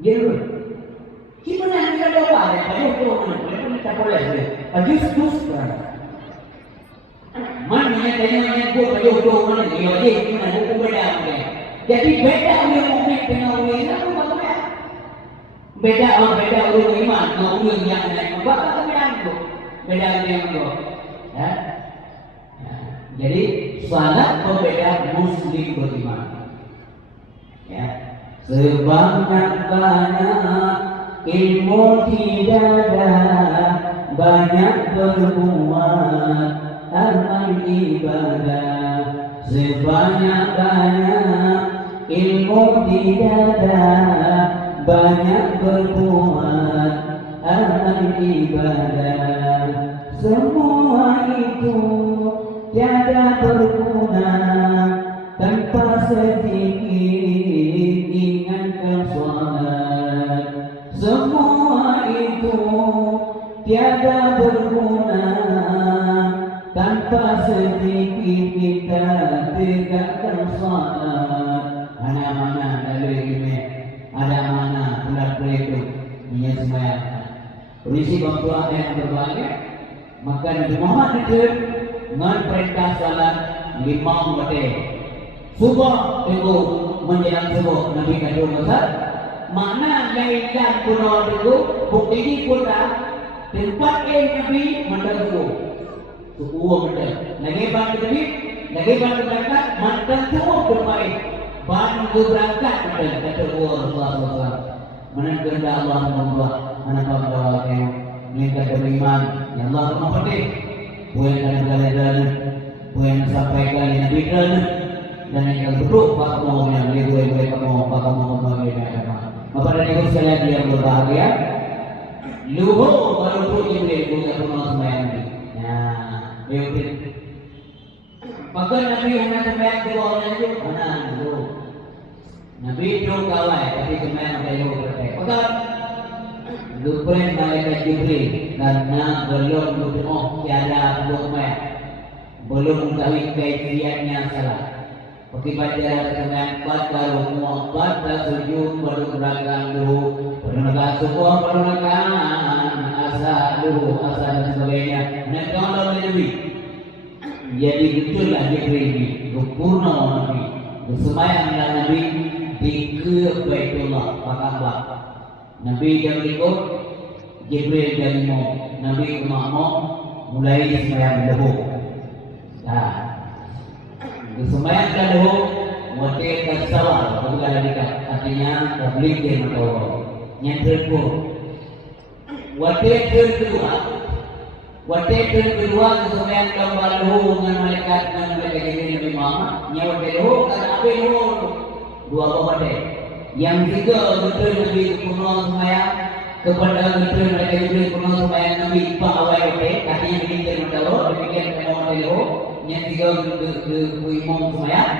Gitu. Gimana kita doa ya? Pajak itu mana? Kita boleh ajus kan. Mana yang buat pajak mana dia mana hukum beda. Jadi beda orang mukmin dengan orang yang apa? Beda orang iman dengan orang yang lain. Apa yang itu? Beda yang itu. Ya. Jadi sangat berbeda muslim beriman. Ya. Sebanyak ilmu tidak ada banyak berbuat amal ibadah sebanyak ilmu tidak ada banyak berbuat amal ibadah semua itu tiada berguna tanpa sedikit ingatkan salat semua itu tiada berguna tanpa sedikit kita tegakkan salat. Ada mana dari ini? Ada mana bulan itu? Ini semua. Berisi bantuan yang berbagai. Maka Nabi Muhammad itu memperintah salat 5 waktu. Subuh itu menjelang subuh Nabi kata Muhammad mana lainkan pulau itu bukti ini putra tempat Nabi mendaku subuh mendak lagi berangkat mantan semua bermain baru berangkat kata Allah Rasulullah menangkan Allah membuat mana berdoa meningkat beriman. Ya Allah rumah putih. Bukan kadang-kadang bukan sampaikan yang diberikan dan yang betul Pak mau yang boleh kamu Pak mau agama. Bapak dan Ibu sekalian yang berbahagia, luhur baru tu Jibril punya rumah sembahyang ni. Ya, betul. Maka Nabi hendak sembahyang di bawah Nabi mana dulu. Nabi itu kawai tapi sembahyang beliau berkata. Maka Lupain malaikat Jibril karena belum tiada belum mengetahui kaifiatnya salah. Seperti baca dengan baru muat sujud baru belakang dulu, pernakan semua pernakan asal dulu asal dan sebagainya. Dan kalau Nabi jadi betullah Jibril ini sempurna Nabi bersemayamlah Nabi di ke Baitullah Ka'bah. Nabi yang berikut Jibril dan Nabi Muhammad mulai sembahyang dahulu. Nah, sembahyang dahulu waktu kesawal bukan dekat artinya tabligh dan mengawal. Yang kedua, waktu kedua sembahyang dahulu dengan malaikat Jibril Nabi Muhammad. Yang kedua kalau apa dua waktu. Yang ketiga betul Nabi kuno sembahyang kepada betul mereka Jibril kuno sembahyang Nabi Pak awal oke artinya demikian mendalo demikian mau mendalo. Yang tiga ke imam sembahyang.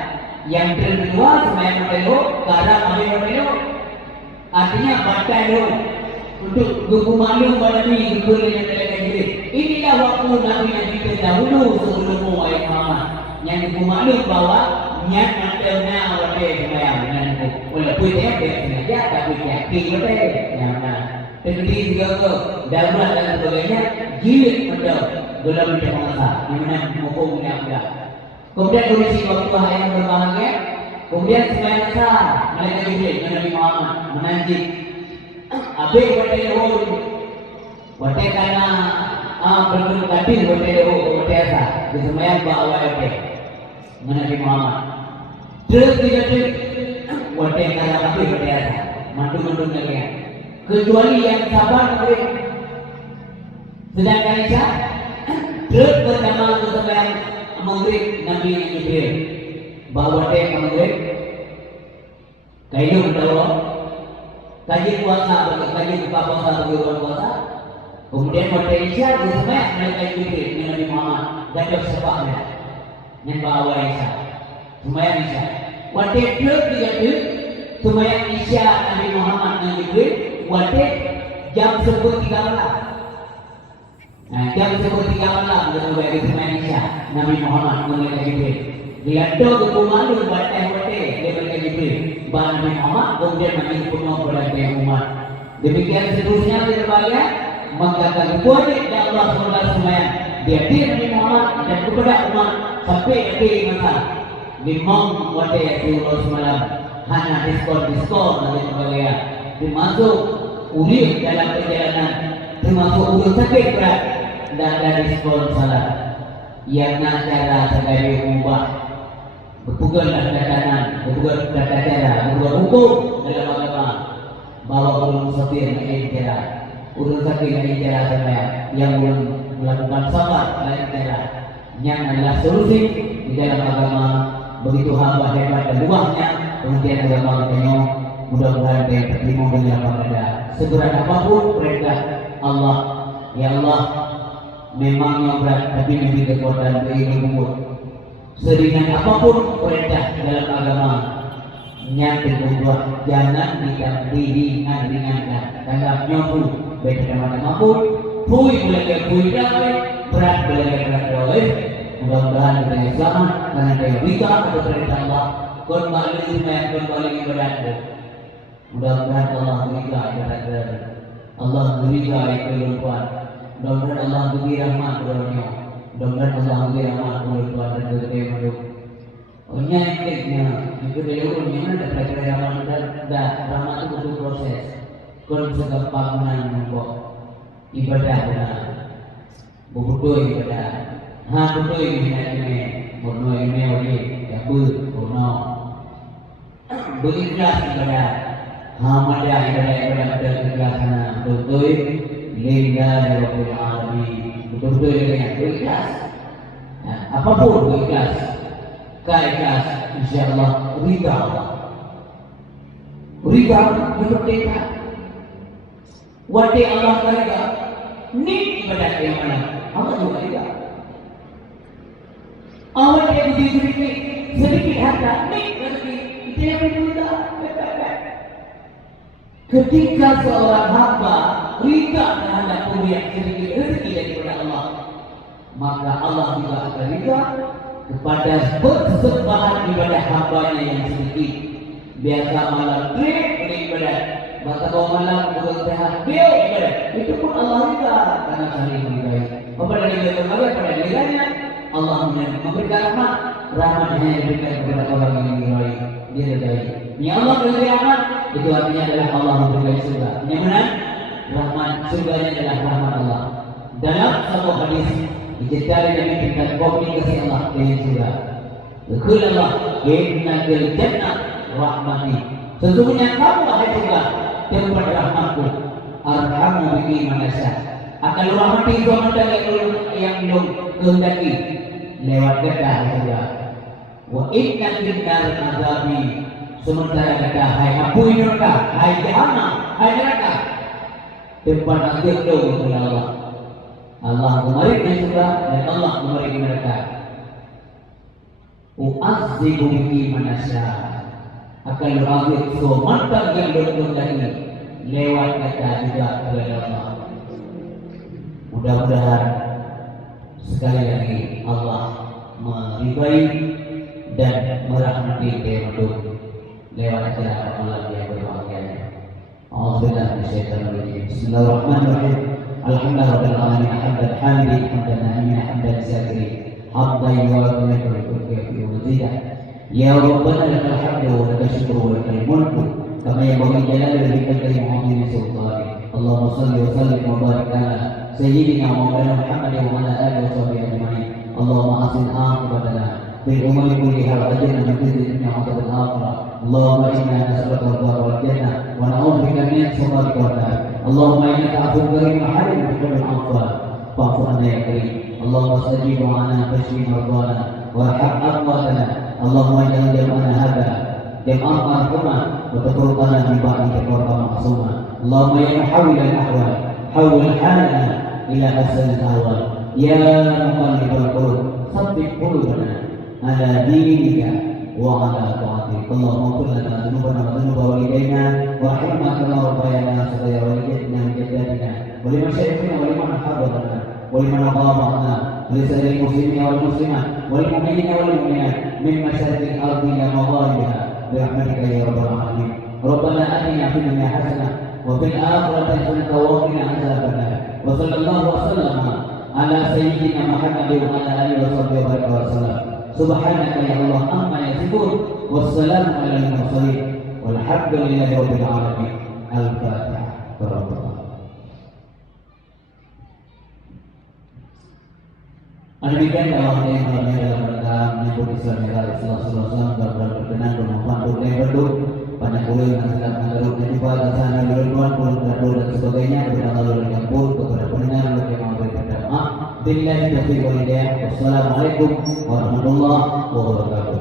Yang kedua sembahyang mendalo karena Nabi mendalo artinya baca dulu untuk guru maklum pada Nabi betul yang mereka Jibril. Inilah waktu Nabi yang kita dahulu sebelum Muhammad Muhammad yang guru maklum bahwa niat nantinya waktu sembahyang dengan walaupun dia sengaja tapi yakin betul yang mana terjadi juga ke darurat dan sebagainya jilid betul belum bisa mengasa yang mana hukumnya ada. Kemudian kondisi waktu hari yang berbahagia kemudian sembahyang besar malaikat Jibril Nabi Muhammad menanjik abis waktu dahulu waktu karena berkati waktu dahulu waktu asa sembahyang bawa waktu Nabi Muhammad terus waktu yang kalah tapi berbiasa mantu-mantu kalian kecuali yang sabar sedangkan Isya terus pertama sembahyang maghrib Nabi Jibril bawa dia ke maghrib kayu berdoa kaji puasa kaji buka puasa bagi orang puasa kemudian waktu Isya sembahyang malaikat Jibril Nabi Muhammad dan sepaknya yang bawa Isya sembahyang Isya. Waktu itu sembahyang Isya Nabi Muhammad dan Jibril waktu jam 10.13. Nah, jam 10.13 bagi sembahyang Isya Nabi Muhammad dan Jibril. Dia tu kekumalu waktu dia bagi Jibril. Bahan Nabi Muhammad kemudian Nabi penuh berada umat. Demikian seterusnya berbahagia maka kepada Allah SWT sembahyang dia Nabi Muhammad dan kepada umat sampai akhir masa. Memang waktu itu semalam hanya diskon dan sebagainya termasuk ulir dalam perjalanan termasuk ulir sakit berat dan ada diskon salah yang cara sebagai ubah bertugas kanan bertugas kata cara bertugas hukum dalam agama bahwa ulun musafir lain cara ulun sakit lain cara saya yang ulun melakukan sabar lain cara yang adalah solusi di dalam agama. Begitu hamba hebat dan luasnya kemudian agama kita mudah-mudahan kita terima dengan pada seberat apapun perintah Allah ya Allah memang yang berat tapi memberi kekuatan bagi umur seringan apapun perintah dalam agama yang berbuat jangan diringan-ringankan tanggap nyobu baik macam apapun pui boleh pui berat boleh berat mudah-mudahan kita selamat karena dia bisa atau perintah Allah kembali kepada mudah-mudahan Allah berikan kepada Allah berikan kehidupan mudah-mudahan Allah beri rahmat kepada mudah-mudahan Allah beri rahmat kepada dan kepada nyakitnya itu dia urutnya ada kira-kira rahmat itu butuh proses kalau segampang menanggung ibadah betul ibadah betul ini murno ini oleh kabul murno berikhlas kepada ibadah keikhlasan betul lillahi rabbil alamin. Betul-betul dengan ikhlas. Nah, apapun ikhlas, ikhlas insyaallah ridha Allah. Ridha diperintah. Wati Allah ridha. Ni ibadat yang mana? Allah juga ridha. Awal dia sedikit harta, ni rezeki. Itu yang berbeda. Ketika seorang hamba ridha terhadap pemberian sedikit rezeki daripada Allah, maka Allah juga akan ridha kepada persembahan ibadah hambanya yang sedikit. Biasa malam beribadah, maka bawa malam bukan sehat beliau ibadah. Itu pun Allah ridha karena saling meridai. Kepada dia berbagai pada ridhanya Allah memberikan rahmat hanya diberikan kepada orang yang diridai. Dia ridai. Ini Allah beri rahmat, itu artinya adalah Allah memberikan surga. Yang mana? Rahmat surganya adalah rahmat Allah. Dalam satu hadis diceritakan Nabi tentang komunikasi Allah dengan surga. Berkata Allah, Inna fil jannah rahmati. Sesungguhnya kamu wahai surga tempat rahmatku. Arhamu biki manasya. Akan rahmati suatu yang belum kehendaki lewat kata surga. Wa inna fil nar azabi. Sementara kata hai ampuni neraka, hai jahannam, hai neraka. Tempat azab kepada Allah. Allah memberikan surga dan Allah memberikan neraka. U'adzibu biki manasya. Akan berazab semata yang berkehendaki lewat kata juga kepada Allah. Mudah-mudahan sekali lagi Allah meridai dan merahmati kita lewat acara malam yang berbahagia. Alhamdulillah minasyaitonirrajim. Bismillahirrahmanirrahim. Alhamdulillahirabbil alamin hamdan hamidan hamdan na'imina hamdan zakirin hamdan yuwafiqu wa yuzidah. Ya Rabbana lakal hamdu wa lakal syukru wa lakal mulku kama yanbaghi jalali wajhika wa 'azimi sultanik. Allahumma shalli wa sallim wa barik ala sayyidina wa maulana Muhammad wa ala alihi wa sahbihi ajma'in. Allahumma ahsin aqibatana fil umuri kulliha wa ajirna min khizyi dunya wa 'adzabil akhirah. Allahumma inna nas'aluka al-fawza wal jannah wa na'udzu bika min sakhatika wan nar. Allahumma innaka 'afuwwun karim halim tuhibbul 'afwa fa'fu 'anna ya karim. Allahumma stajib 'ana fashfi mardana warham amwatana. Allahumma ij'al jam'ana hadha jam'an marhuma wa tafruqana min ba'dika farqan ma'suma. Allahumma ya muhawwil al-ahwal hawwil halana ila ahsan al-ahwal. Ya muqallibal qulub tsabbit qulubana ala dinika wa ala ta'atik. Allahumma qul lana dhunubana wa dhunuba walidayna wa rahimna kama rabbayana saghira wa walidayna min jaddatina wa liman syaikina wa liman habbana wa liman aghabana wa lisa'il muslimina wal muslimat wal mu'minina wal mu'minat min masyariqil ardi ila magharibiha bi rahmatika ya rabbal alamin. Rabbana atina fid dunya hasanah wa fil akhirati hasanah wa qina adzabannar. Wa sallallahu wa sallama ala sayyidina Muhammadin wa ala alihi wa sahbihi wa sallam. Subhanaka ya Allah amma yasifun wassalamu ala al-mursalin walhamdulillahi rabbil alamin. Al-Fatihah. Demikian dalam yang dalam rangka menyambut Islam Negara Islam Sulawesi berkenan bermanfaat untuk yang berdua pada kuliah yang sedang mengarut dan juga kesana berdoa pun dan sebagainya kepada Allah yang pun kepada pendengar yang memberi berdoa. Billahi taufiq wal hidayah. Wassalamualaikum warahmatullahi wabarakatuh.